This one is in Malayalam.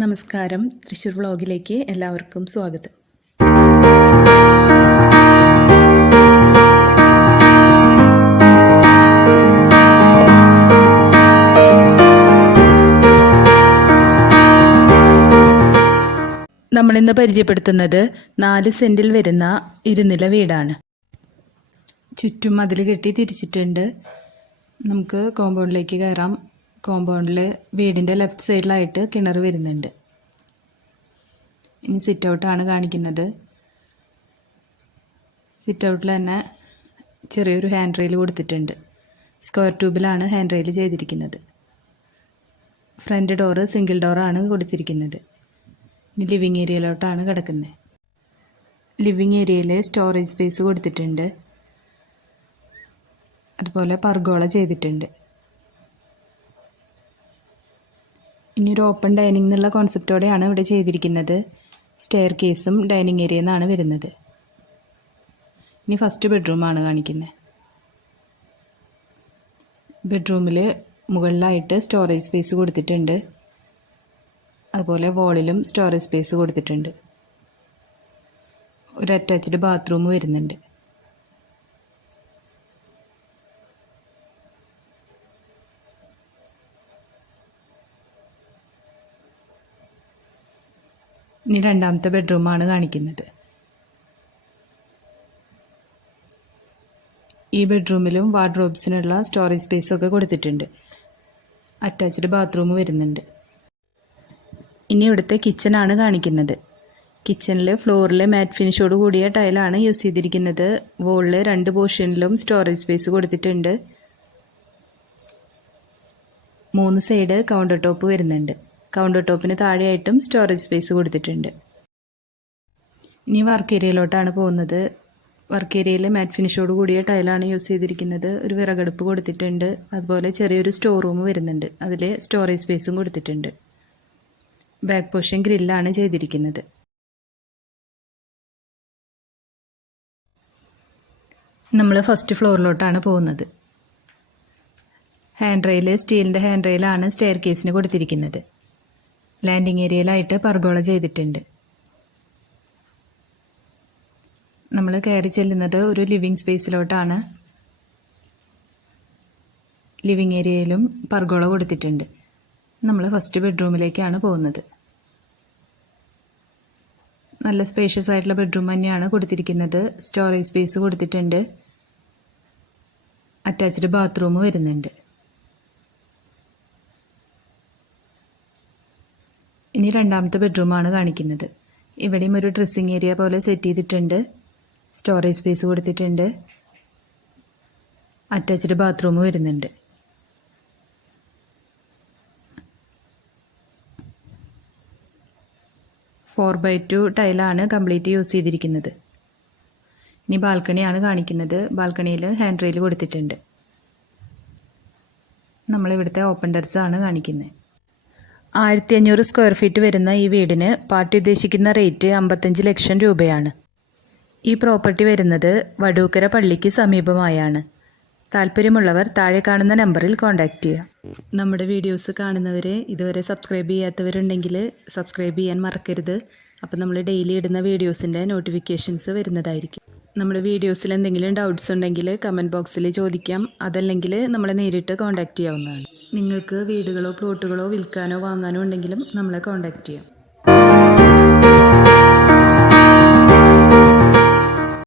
നമസ്കാരം. തൃശ്ശൂർ വ്ളോഗിലേക്ക് എല്ലാവർക്കും സ്വാഗതം. നമ്മളിന്ന് പരിചയപ്പെടുത്തുന്നത് നാല് സെന്റിൽ വരുന്ന ഇരുനില വീടാണ്. ചുറ്റും അതിൽ കെട്ടി തിരിച്ചിട്ടുണ്ട്. നമുക്ക് കോമ്പൗണ്ടിലേക്ക് കയറാം. കോമ്പൗണ്ടിൽ വീടിന്റെ ലെഫ്റ്റ് സൈഡിലായിട്ട് കിണർ വരുന്നുണ്ട്. ഇനി സിറ്റ് ഔട്ടാണ് കാണിക്കുന്നത്. സിറ്റ് ഔട്ടിൽ തന്നെ ചെറിയൊരു ഹാൻഡ് റെയിൽ കൊടുത്തിട്ടുണ്ട്. സ്ക്വയർ ട്യൂബിലാണ് ഹാൻഡ് റെയിൽ ചെയ്തിരിക്കുന്നത്. ഫ്രണ്ട് ഡോറ് സിംഗിൾ ഡോറാണ് കൊടുത്തിരിക്കുന്നത്. ഇനി ലിവിങ് ഏരിയയിലോട്ടാണ് കിടക്കുന്നത്. ലിവിങ് ഏരിയയിൽ സ്റ്റോറേജ് സ്പേസ് കൊടുത്തിട്ടുണ്ട്. അതുപോലെ പർഗോള ചെയ്തിട്ടുണ്ട്. ഒരു ഓപ്പൺ ഡൈനിങ് എന്നുള്ള കോൺസെപ്റ്റോടെയാണ് ഇവിടെ ചെയ്തിരിക്കുന്നത്. സ്റ്റെയർ കേസും ഡൈനിങ് ഏരിയ എന്നാണ് വരുന്നത്. ഇനി ഫസ്റ്റ് ബെഡ്റൂമാണ് കാണിക്കുന്നത് ബെഡ്റൂമിൽ മുകളിലായിട്ട് സ്റ്റോറേജ് സ്പേസ് കൊടുത്തിട്ടുണ്ട്. അതുപോലെ വോളിലും സ്റ്റോറേജ് സ്പേസ് കൊടുത്തിട്ടുണ്ട്. ഒരു അറ്റാച്ച്ഡ് ബാത്റൂം വരുന്നുണ്ട്. ഇനി രണ്ടാമത്തെ ബെഡ്റൂമാണ് കാണിക്കുന്നത്. ഈ ബെഡ്റൂമിലും വാർഡ്രോബ്സിനുള്ള സ്റ്റോറേജ് സ്പേസ് ഒക്കെ കൊടുത്തിട്ടുണ്ട്. അറ്റാച്ച്ഡ് ബാത്റൂം വരുന്നുണ്ട്. ഇനി ഇവിടുത്തെ കിച്ചണാണ് കാണിക്കുന്നത്. കിച്ചണിൽ ഫ്ലോറിൽ മാറ്റ് ഫിനിഷോട് കൂടിയ ടൈലാണ് യൂസ് ചെയ്തിരിക്കുന്നത്. വോളിൽ രണ്ട് പോർഷനിലും സ്റ്റോറേജ് സ്പേസ് കൊടുത്തിട്ടുണ്ട്. മൂന്ന് സൈഡ് കൗണ്ടർ ടോപ്പ് വരുന്നുണ്ട്. കൗണ്ടർ ടോപ്പിന് താഴെയായിട്ടും സ്റ്റോറേജ് സ്പേസ് കൊടുത്തിട്ടുണ്ട്. ഇനി വർക്ക് ഏരിയയിലോട്ടാണ് പോകുന്നത്. വർക്ക് ഏരിയയിൽ മാറ്റ് ഫിനിഷോട് കൂടിയ ടൈലാണ് യൂസ് ചെയ്തിരിക്കുന്നത്. ഒരു വിറകടുപ്പ് കൊടുത്തിട്ടുണ്ട്. അതുപോലെ ചെറിയൊരു സ്റ്റോർ റൂം വരുന്നുണ്ട്. അതിൽ സ്റ്റോറേജ് സ്പേസും കൊടുത്തിട്ടുണ്ട്. ബാക്ക് പോർഷൻ ഗ്രില്ലാണ് ചെയ്തിരിക്കുന്നത്. നമ്മൾ ഫസ്റ്റ് ഫ്ലോറിലോട്ടാണ് പോകുന്നത്. ഹാൻഡ് റെയിൽ സ്റ്റീലിന്റെ ഹാൻഡ് റെയിലാണ് സ്റ്റെയർ കേസിന് കൊടുത്തിരിക്കുന്നത്. ലാൻഡിങ് ഏരിയയിലായിട്ട് പർഗോള ചെയ്തിട്ടുണ്ട്. നമ്മൾ കയറി ചെല്ലുന്നത് ഒരു ലിവിങ് സ്പേസിലോട്ടാണ് ലിവിങ് ഏരിയയിലും പർഗോള കൊടുത്തിട്ടുണ്ട്. നമ്മൾ ഫസ്റ്റ് ബെഡ്റൂമിലേക്കാണ് പോകുന്നത്. നല്ല സ്പേഷ്യസ് ആയിട്ടുള്ള ബെഡ്റൂം തന്നെയാണ് കൊടുത്തിരിക്കുന്നത്. സ്റ്റോറേജ് സ്പേസ് കൊടുത്തിട്ടുണ്ട്. അറ്റാച്ച്ഡ് ബാത്റൂം വരുന്നുണ്ട്. ഇനി രണ്ടാമത്തെ ബെഡ്റൂമാണ് കാണിക്കുന്നത്. ഇവിടെയും ഒരു ഡ്രസ്സിങ് ഏരിയ പോലെ സെറ്റ് ചെയ്തിട്ടുണ്ട്. സ്റ്റോറേജ് സ്പേസ് കൊടുത്തിട്ടുണ്ട്. അറ്റാച്ച്ഡ് ബാത്റൂം വരുന്നുണ്ട്. ഫോർ ബൈ ടു ടൈലാണ് കംപ്ലീറ്റ് യൂസ് ചെയ്തിരിക്കുന്നത്. ഇനി ബാൽക്കണിയാണ് കാണിക്കുന്നത്. ബാൽക്കണിയിൽ ഹാൻഡ് റെയിൽ കൊടുത്തിട്ടുണ്ട് നമ്മളിവിടുത്തെ ഓപ്പൺ ടെറസ് ആണ് കാണിക്കുന്നത്. ആയിരത്തി അഞ്ഞൂറ് സ്ക്വയർ ഫീറ്റ് വരുന്ന ഈ വീടിന് പാർട്ടി ഉദ്ദേശിക്കുന്ന റേറ്റ് അമ്പത്തഞ്ച് ലക്ഷം രൂപയാണ്. ഈ പ്രോപ്പർട്ടി വരുന്നത് വടൂക്കര പള്ളിക്ക് സമീപമായാണ്. താല്പര്യമുള്ളവർ താഴെ കാണുന്ന നമ്പറിൽ കോൺടാക്റ്റ് ചെയ്യാം നമ്മുടെ വീഡിയോസ് കാണുന്നവരെ ഇതുവരെ സബ്സ്ക്രൈബ് ചെയ്യാത്തവരുണ്ടെങ്കിൽ സബ്സ്ക്രൈബ് ചെയ്യാൻ മറക്കരുത്. അപ്പോൾ നമ്മൾ ഡെയിലി ഇടുന്ന വീഡിയോസിന്റെ നോട്ടിഫിക്കേഷൻസ് വരുന്നതായിരിക്കും. നമ്മുടെ വീഡിയോസിൽ എന്തെങ്കിലും ഡൗട്ട്സ് ഉണ്ടെങ്കിൽ കമന്റ് ബോക്സിൽ ചോദിക്കാം. അതല്ലെങ്കിൽ നമ്മളെ നേരിട്ട് കോൺടാക്റ്റ് ചെയ്യാവുന്നതാണ്. നിങ്ങൾക്ക് വീടുകളോ പ്ലോട്ടുകളോ വിൽക്കാനോ വാങ്ങാനോ ഉണ്ടെങ്കിലും നമ്മളെ കോൺടാക്റ്റ് ചെയ്യാം.